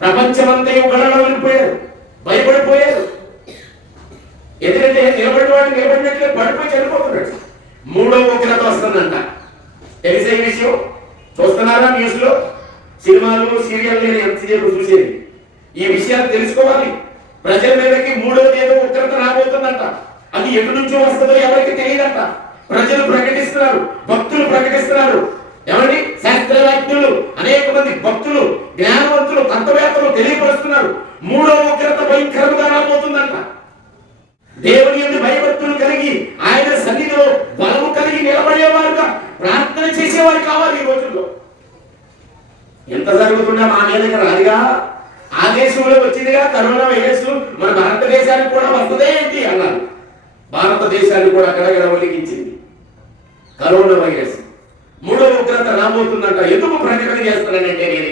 ప్రపంచమంతా గడలో వెళ్ళిపోయారు, భయపడిపోయారు. ఎందుకంటే నిలబడి వాడు నిలబడినట్లే పడిపోయి చనిపోతున్నాడు. మూడో ఉగ్రత వస్తుందంట. తెలిసే విషయం చూస్తున్నారా న్యూస్ లో? సినిమాలు సీరియల్ నేను ఎంతసేపు చూసేది. ఈ విషయాలు తెలుసుకోవాలి. ప్రజల మీదకి మూడోది ఏదో ఉగ్రత రాబోతుందంట. అది ఎటు నుంచో వస్తుందో ఎవరికి తెలియదంట. ప్రజలు ప్రకటిస్తున్నారు, భక్తులు ప్రకటిస్తున్నారు. ఎవరి శాస్త్రవేత్తలు, అనేక మంది భక్తులు, జ్ఞానవంతులు, తత్వవేత్తలు తెలియపరుస్తున్నారు. మూడో ఉగ్రత భయంకరంగా రాబోతుందంట. దేవుని యందు భయభక్తులు కలిగి ఆయన సన్నిధిలో బలము కలిగి నిలబడేవారుగా ప్రార్థన చేసేవారు కావాలి ఈ రోజుల్లో. ఎంత జరుగుతున్నా మా మీదకి రాదుగా. ఆ దేశంలో వచ్చిందిగా కరోనా వైరస్, మన భారతదేశానికి కూడా వస్తుందే ఏంటి అన్నారు. భారతదేశాన్ని కూడా గడగడ వలికించింది కరోనా వైరస్. మూడో ఉగ్రత రాబోతుందంట. ఎందుకు ప్రకటన చేస్తున్నానంటే నేను